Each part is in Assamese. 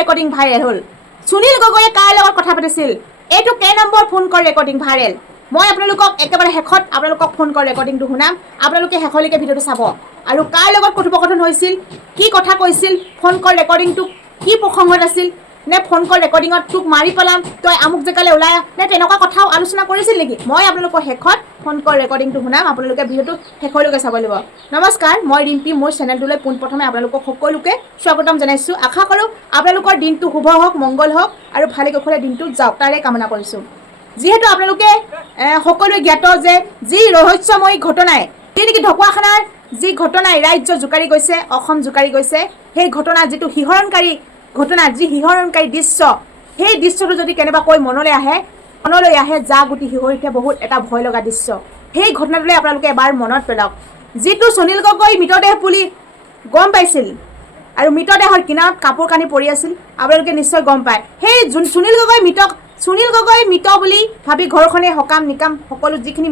ৰেকৰ্ডিং ভাইৰেল হ'ল সুনীল গগৈয়ে কাৰ লগত কথা পাতিছিল এইটো কে নম্বৰ ফোন কল ৰেকৰ্ডিং ভাইৰেল মই আপোনালোকক একেবাৰে শেষত আপোনালোকক ফোন কল ৰেকৰ্ডিংটো শুনাম আপোনালোকে শেষলৈকে ভিডিঅ'টো চাব আৰু কাৰ লগত কথোপকথন হৈছিল কি কথা কৈছিল ফোন কল ৰেকৰ্ডিংটো কি প্ৰসংগত আছিল নে ফোন কল ৰেকৰ্ডিঙত তোক মাৰি পেলাম তই আমুক জেগালৈ ওলাই নে তেনেকুৱা কথাও আলোচনা কৰিছিল নেকি মই আপোনালোকৰ শেষত ফোন কল ৰেকৰ্ডিংটো শুনাম আপোনালোকে ভিডিঅ'টো শেষলৈকে চাব লাগিব নমস্কাৰ মই ৰিম্পী মোৰ চেনেলটোলৈ পোনপ্ৰথমে আপোনালোকক সকলোকে স্বাগতম জনাইছোঁ আশা কৰোঁ আপোনালোকৰ দিনটো শুভ হওক মংগল হওক আৰু ভালে কুশলে দিনটো যাওক তাৰে কামনা কৰিছোঁ যিহেতু আপোনালোকে সকলোৱে জ্ঞাত যে যি ৰহস্যময় ঘটনাই যি নেকি ঢকুৱাখানাৰ যি ঘটনাই ৰাজ্য জোকাৰি গৈছে অসম জোকাৰি গৈছে সেই ঘটনা যিটো শিহৰণকাৰী ঘটনা যি শিহৰণকাৰী দৃশ্য সেই দৃশ্যটো যদি কেনেবাকৈ মনলৈ আহে যা গুটি শিহৰি উঠে বহুত এটা ভয় লগা দৃশ্য সেই ঘটনাটোলৈ আপোনালোকে এবাৰ মনত পেলাওক যিটো সুনীল গগৈ মৃতদেহ বুলি গম পাইছিল আৰু মৃতদেহৰ কিনাৰত কাপোৰ কানি পৰি আছিল আপোনালোকে নিশ্চয় গম পায় সেই সুনীল গগৈ মৃত বুলি ভাবি ঘৰখনে সকাম নিকাম সকলো যিখিনি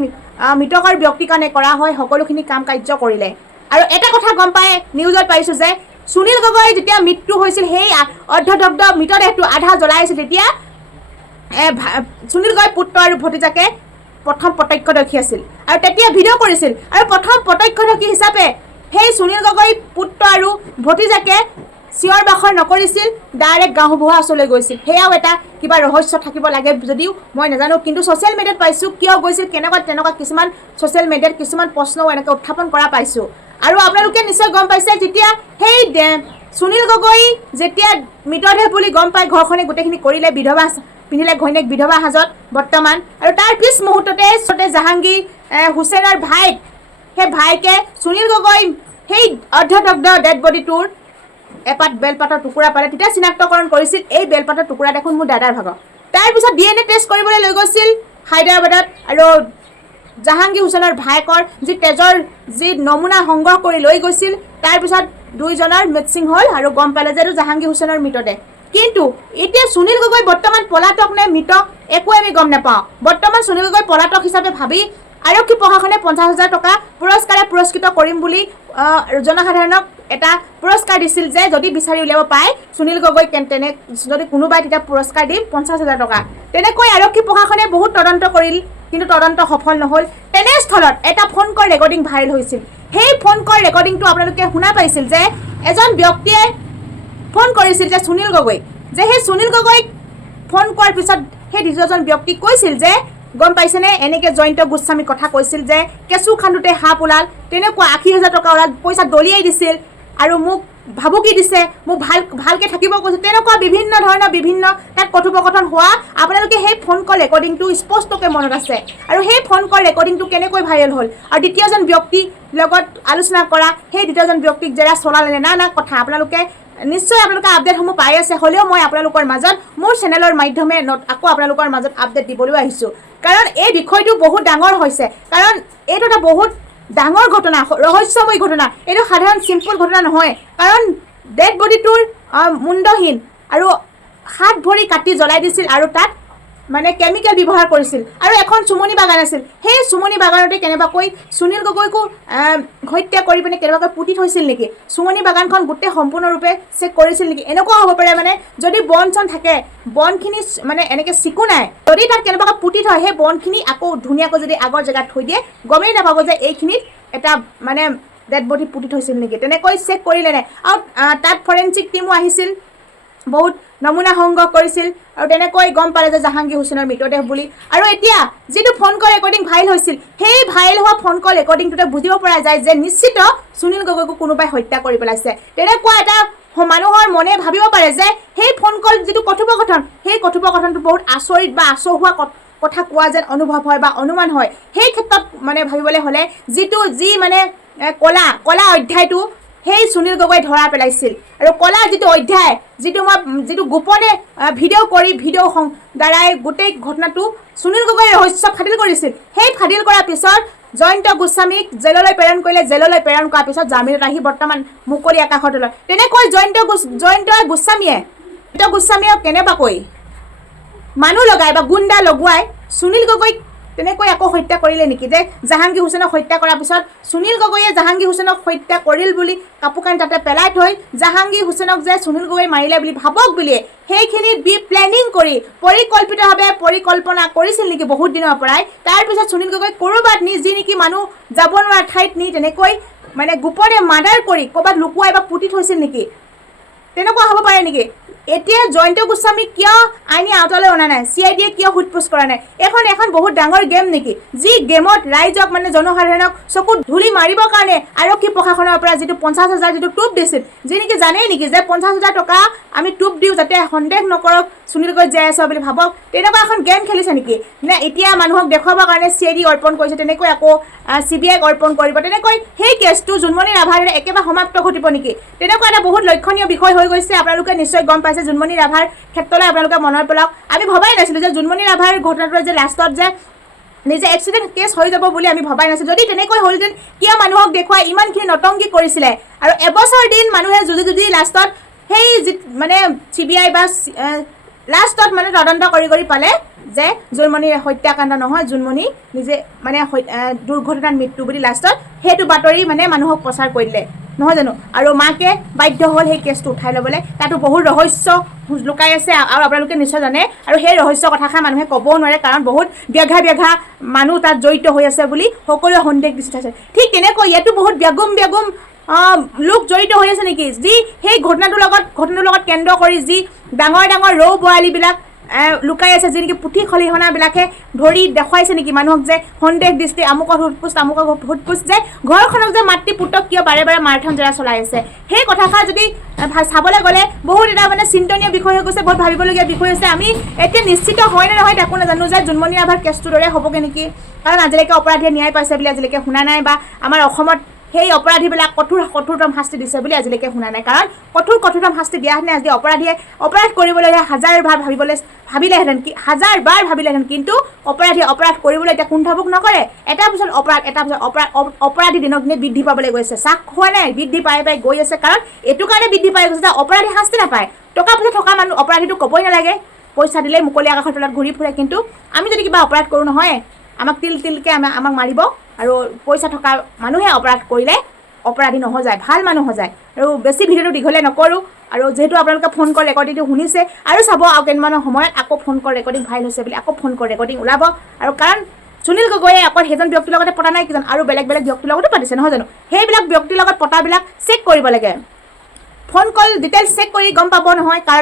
মৃতকৰ ব্যক্তিৰ কাৰণে কৰা হয় সকলোখিনি কাম কাৰ্য কৰিলে আৰু এটা কথা গম পায় নিউজত পাইছোঁ যে সুনীল গগৈ যেতিয়া মৃত্যু হৈছিল সেই অৰ্ধদগ্ধ মৃতদেহটো আধা জ্বলাইছিল তেতিয়া সুনীল গগৈ পুত্ৰ আৰু ভতিজাকে প্ৰথম প্ৰত্যক্ষদৰ্শী আছিল আৰু তেতিয়া ভিডিঅ' কৰিছিল আৰু প্ৰথম প্ৰত্যক্ষদৰ্শী হিচাপে সেই সুনীল গগৈ পুত্ৰ আৰু ভতিজাকে চিঞৰ বাখৰ নকৰিছিল ডাইৰেক্ট গাঁওবুঢ়া ওচৰলৈ গৈছিল সেয়াও এটা কিবা ৰহস্য থাকিব লাগে যদিও মই নাজানো কিন্তু ছ'চিয়েল মিডিয়াত পাইছোঁ কিয় গৈছিল তেনেকুৱা কিছুমান ছ'চিয়েল মিডিয়াত কিছুমান প্ৰশ্নও এনেকৈ উত্থাপন কৰা পাইছোঁ আৰু আপোনালোকে নিশ্চয় গম পাইছে যেতিয়া সেই সুনীল গগৈ যেতিয়া মৃতদেহ বুলি গম পাই ঘৰখনে গোটেইখিনি কৰিলে বিধৱা পিন্ধিলে ঘৈণীয়েক বিধৱা সাজত বৰ্তমান আৰু তাৰ পিছ মুহূৰ্ততে জাহাংগীৰ হুছেইনৰ ভাইক সেই ভাইকে সুনীল গগৈ সেই অৰ্ধদগ্ধ ডেড বডিটোৰ এপাত বেলপাতৰ টুকুৰা পালে তেতিয়া চিনাক্তকৰণ কৰিছিল এই বেলপাতৰ টুকুৰা দেখোন মোৰ দাদাৰ ভাগৰ তাৰপিছত DNA টেষ্ট কৰিবলৈ লৈ গৈছিল হায়দৰাবাদত আৰু জাহাংগীৰ হুছেইনৰ ভাইকৰ যি তেজৰ যি নমুনা সংগ্ৰহ কৰি লৈ গৈছিল তাৰপিছত দুইজনৰ মেটচিং হ'ল আৰু গম পালে যে এইটো জাহাংগীৰ হুছেইনৰ মৃতদেহ কিন্তু এতিয়া সুনীল গগৈ বৰ্তমান পলাতক নে মৃত একো আমি গম নাপাওঁ বৰ্তমান সুনীল গগৈ পলাতক হিচাপে ভাবি আৰক্ষী প্ৰশাসনে 50,000 টকা পুৰস্কাৰে পুৰস্কৃত কৰিম বুলি জনসাধাৰণক এটা পুৰস্কাৰ দিছিল যে যদি বিচাৰি উলিয়াব পায় সুনীল গগৈ তেনে যদি কোনোবাই তেতিয়া পুৰস্কাৰ দিম 50,000 টকা তেনেকৈ আৰক্ষী প্ৰশাসনে বহুত তদন্ত কৰিল কিন্তু তদন্ত সফল নহ'ল তেনেস্থলত এটা ফোন কল ৰেকৰ্ডিং ভাইৰেল হৈছিল সেই ফোন কল ৰেকৰ্ডিংটো আপোনালোকে শুনা পাইছিল যে এজন ব্যক্তিয়ে ফোন কৰিছিল যে সুনীল গগৈ যে সেই সুনীল গগৈক ফোন কৰাৰ পিছত সেই দ্বিতীয়জন ব্যক্তিক কৈছিল যে গম পাইছেনে এনেকৈ জয়ন্ত গোস্বামীৰ কথা কৈছিল যে কেঁচু খান্দোতে সাপ ওলাল তেনেকুৱা 80,000 টকা ওলাল পইচা দলিয়াই দিছিল আৰু মোক ভাবুকি দিছে মোক ভালকৈ থাকিব কৈছে তেনেকুৱা বিভিন্ন ধৰণৰ বিভিন্ন তাত কথোপকথন হোৱা আপোনালোকে সেই ফোন কল ৰেকৰ্ডিংটো স্পষ্টকৈ মনত আছে আৰু সেই ফোন কল ৰেকৰ্ডিংটো কেনেকৈ ভাইৰেল হ'ল আৰু দ্বিতীয়জন ব্যক্তিৰ লগত আলোচনা কৰা সেই দ্বিতীয়জন ব্যক্তিক জেৰা চলালে নানা কথা আপোনালোকে নিশ্চয় আপোনালোকে আপডেটসমূহ পাই আছে হ'লেও মই আপোনালোকৰ মাজত মোৰ চেনেলৰ মাধ্যমে আকৌ আপোনালোকৰ মাজত আপডেট দিবলৈ আহিছোঁ কাৰণ এই বিষয়টো বহুত ডাঙৰ হৈছে কাৰণ এইটো এটা বহুত ডাঙৰ ঘটনা ৰহস্যময় ঘটনা এইটো সাধাৰণ চিম্পল ঘটনা নহয় কাৰণ ডেড বডিটোৰ মুণ্ডহীন আৰু হাত ভৰি কাটি জ্বলাই দিছিল আৰু তাত মানে কেমিকেল ব্যৱহাৰ কৰিছিল আৰু এখন চুমনি বাগান আছিল সেই চুমনি বাগানতে কেনেবাকৈ সুনীল গগৈকো হত্যা কৰি পিনে কেনেবাকৈ পুতি থৈছিল নেকি চুমনি বাগানখন গোটেই সম্পূৰ্ণৰূপে চেক কৰিছিল নেকি এনেকুৱা হ'ব পাৰে মানে যদি বন চন থাকে বনখিনি মানে এনেকৈ চিকু নাই যদি তাত কেনেবাকৈ পুতি থয় সেই বনখিনি আকৌ ধুনীয়াকৈ যদি আগৰ জেগাত থৈ দিয়ে গমেই নাপাব যে এইখিনিত এটা মানে ডেড বডি পুতি থৈছিল নেকি তেনেকৈ চেক কৰিলে নাই আৰু তাত ফৰেনচিক টিমো আহিছিল বহুত নমুনা সংগ্ৰহ কৰিছিল আৰু তেনেকৈ গম পালে যে জাহাংগীৰ হুছেইনৰ মৃতদেহ বুলি আৰু এতিয়া যিটো ফোন কল ৰেকৰ্ডিং ভাইৰেল হৈছিল সেই ভাইৰেল হোৱা ফোন কল ৰেকৰ্ডিংটোতে বুজিব পৰা যায় যে নিশ্চিত সুনীল গগৈকো কোনোবাই হত্যা কৰি পেলাইছে তেনেকুৱা এটা মানুহৰ মনে ভাবিব পাৰে যে সেই ফোন কল যিটো কথোপকথন সেই কথোপকথনটো বহুত আচৰিত বা আচহুৱা কথা কোৱা যেন অনুভৱ হয় বা অনুমান হয় সেই ক্ষেত্ৰত মানে ভাবিবলৈ হ'লে যি মানে কলা অধ্যায়টো সেই সুনীল গগৈ ধৰা পেলাইছিল আৰু কলা যিটো অধ্যায় যিটো গোপনে ভিডিঅ' কৰি ভিডিঅ' দ্বাৰাই গোটেই ঘটনাটো সুনীল গগৈ ৰহস্য ফাদিল কৰিছিল সেই ফাদিল কৰাৰ পিছত জয়ন্ত গোস্বামীক জেললৈ প্ৰেৰণ কৰিলে জেললৈ প্ৰেৰণ কৰাৰ পিছত জামিনত আহি বৰ্তমান মুকলি আকাশত ওলায় তেনেকৈ জয়ন্ত গোস্বামীয়ে কেনেবাকৈ মানুহ লগাই বা গুণ্ডা লগোৱাই সুনীল গগৈক তেনেকৈ আকৌ হত্যা কৰিলে নেকি যে জাহাংগীৰ হুছেইনক হত্যা কৰাৰ পিছত সুনীল গগৈয়ে জাহাংগীৰ হুছেইনক হত্যা কৰিল বুলি কাপোৰ কানি তাতে পেলাই থৈ জাহাংগীৰ হুছেইনক যে সুনীল গগৈ মাৰিলে বুলি ভাবক বুলিয়ে সেইখিনি প্লেনিং কৰি পৰিকল্পিতভাৱে পৰিকল্পনা কৰিছিল নেকি বহুত দিনৰ পৰাই তাৰপিছত সুনীল গগৈ ক'ৰবাত নি যি নেকি মানুহ যাব নোৱাৰা ঠাইত নি তেনেকৈ মানে গোপনে মাৰ্ডাৰ কৰি ক'ৰবাত লুকুৱাই বা পুতি থৈছিল নেকি তেনেকুৱা হ'ব পাৰে নেকি এতিয়া জয়ন্ত গোস্বামী কিয় আইনী আওতালৈ অনা নাই CID কিয় সোধপোছ কৰা নাই এখন বহুত ডাঙৰ গেম নেকি যি গেমত ৰাইজক মানে জনসাধাৰণক চকুত ধূলি মাৰিবৰ কাৰণে আৰক্ষী প্ৰশাসনৰ পৰা যিটো 50,000 যিটো টুপ দিছিল যি নেকি জানেই নেকি যে 50,000 টকা আমি টুপ দিওঁ যাতে সন্দেহ নকৰক সুনীল গগৈ যাই আছে বুলি ভাবক তেনেকুৱা এখন গেম খেলিছে নেকি নে এতিয়া মানুহক দেখুৱাবৰ কাৰণে CID অৰ্পণ কৰিছে তেনেকৈ আকৌ CBI অৰ্পণ কৰিব তেনেকৈ সেই কেছটো জোনমণি ৰাভাৰ একেবাৰে সমাপ্ত ঘটিব নেকি তেনেকুৱা এটা বহুত লক্ষণীয় বিষয় হৈ গৈছে আপোনালোকে নিশ্চয় গম পাইছে জোনমণি ৰাভাৰ ক্ষেত্ৰলৈ আপোনালোকে মনত পেলাওক আমি ভবাই নাছিলোঁ যে জোনমণি ৰাভাৰ ঘটনাটো যে লাষ্টত যে নিজে এক্সিডেণ্ট কেছ হৈ যাব বুলি আমি ভবাই নাছিলোঁ যদি তেনেকৈ হ'লহেঁতেন কিয় মানুহক দেখুৱাই ইমানখিনি নটংকি কৰিছিলে আৰু এবছৰ দিন মানুহে যুঁজি লাষ্টত সেই মানে CBI বা লাষ্টত মানে তদন্ত কৰি পালে যে জোনমণিৰ হত্যাকাণ্ড নহয় জোনমণি নিজে মানে দুৰ্ঘটনাত মৃত্যু বুলি লাষ্টত সেইটো বাতৰি মানে মানুহক প্ৰচাৰ কৰি দিলে নহয় জানো আৰু মাকে বাধ্য হ'ল সেই কেছটো উঠাই ল'বলৈ তাতো বহুত ৰহস্য লুকাই আছে আৰু আপোনালোকে নিশ্চয় জানে আৰু সেই ৰহস্য কথাষাৰ মানুহে ক'বও নোৱাৰে কাৰণ বহুত ব্যাঘা মানুহ তাত জড়িত হৈ আছে বুলি সকলোৱে সন্দেহ দিছে ঠিক তেনেকৈ ইয়াতো বহুত বেগুম লোক জড়িত হৈ আছে নেকি যি সেই ঘটনাটোৰ লগত কেন্দ্ৰ কৰি যি ডাঙৰ ৰৌ বোৱালীবিলাক লুকাই আছে যি নেকি পুথি খলিহনাবিলাকে ধৰি দেখুৱাইছে নেকি মানুহক যে সন্দেহ দৃষ্টি আমুকৰ সোধপোছ যে ঘৰখনক যে মাতৃ পুত্ৰক কিয় বাৰে মাৰথন জেৰা চলাই আছে সেই কথাষাৰ যদি চাবলৈ গ'লে বহুত এটা মানে চিন্তনীয় বিষয় হৈ গৈছে বহুত ভাবিবলগীয়া বিষয় হৈছে আমি এতিয়া নিশ্চিত হয় নে নহয় তাকো নাজানো যে জোনমণি ৰাভাৰ কেছটোৰ দৰে হ'বগৈ নেকি কাৰণ আজিলৈকে অপৰাধীয়ে ন্যায় পাইছে বুলি আজিলৈকে শুনা নাই বা আমাৰ অসমত সেই অপৰাধীবিলাক কঠোৰতম শাস্তি দিছে বুলি আজিলৈকে শুনা নাই কাৰণ কঠোৰতম শাস্তি দিয়াহেঁতেন আজি অপৰাধীয়ে অপৰাধ কৰিবলৈ হাজাৰ বাৰ ভাবিলেহেঁতেন কিন্তু অপৰাধীয়ে অপৰাধ কৰিবলৈ এতিয়া কুণ্ঠাবোধ নকৰে এটা পিছত অপৰাধী দিনক দিনে বৃদ্ধি পাবলৈ গৈছে চাক খোৱা নাই বৃদ্ধি পাই গৈ আছে কাৰণ এইটো কাৰণে বৃদ্ধি পাই গৈছে যে অপৰাধী শাস্তি নাপায় টকা পইচা থকা মানুহ অপৰাধীটো ক'বই নালাগে পইচা দিলে মুকলি আকাশৰ তলত ঘূৰি ফুৰে কিন্তু আমি যদি কিবা অপৰাধ কৰোঁ নহয় আমাক তিলকে আমাক মাৰিব আৰু পইচা থকা মানুহে অপৰাধ কৰিলে অপৰাধী নহয় ভাল মানুহ হৈ যায় আৰু বেছি ভিডিঅ'টো দীঘলে নকৰোঁ আৰু যেহেতু আপোনালোকে ফোন কল ৰেকৰ্ডিংটো শুনিছে আৰু চাব আৰু কেইদিনমানৰ সময়ত আকৌ ফোন কল ৰেকৰ্ডিং ভাইৰেল হৈছে বুলি আকৌ ফোন কল ৰেকৰ্ডিং ওলাব আৰু কাৰণ সুনীল গগৈয়ে অকল সেইজন ব্যক্তিৰ লগতে পতা নাই কিজন আৰু বেলেগ ব্যক্তিৰ লগতো পাতিছে নহয় জানো সেইবিলাক ব্যক্তিৰ লগত পতাবিলাক চেক কৰিব লাগে ফোন কল ডিটেইলছ চেক কৰি গম পাব নহয় কাৰ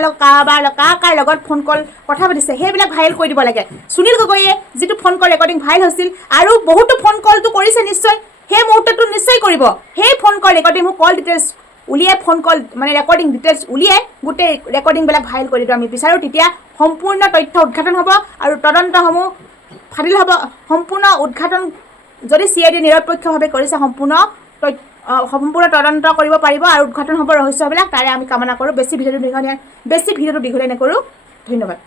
লগত ফোন কল কথা পাতিছে সেইবিলাক ভাইৰেল কৰি দিব লাগে সুনীল গগৈয়ে যিটো ফোন কল ৰেকৰ্ডিং ভাইৰেল হৈছিল আৰু বহুতো ফোন কলটো কৰিছে নিশ্চয় সেই মুহূৰ্তটো নিশ্চয় কৰিব সেই ফোন কল ৰেকৰ্ডিং কল ডিটেইলছ উলিয়াই ফোন কল মানে ৰেকৰ্ডিং ডিটেইলছ উলিয়াই গোটেই ৰেকৰ্ডিংবিলাক ভাইৰেল কৰি দিওঁ আমি বিচাৰোঁ তেতিয়া সম্পূৰ্ণ তথ্য উদ্ঘাটন হ'ব আৰু তদন্তসমূহ ফাদিল হ'ব সম্পূৰ্ণ উদ্ঘাটন যদি CID নিৰপেক্ষভাৱে কৰিছে সম্পূৰ্ণ তদন্ত কৰিব পাৰিব আৰু উদ্ঘাটন হ'ব ৰহস্যবিলাক তাৰে আমি কামনা কৰোঁ বেছি ভিডিঅ'টো দীঘলীয়া নকৰোঁ ধন্যবাদ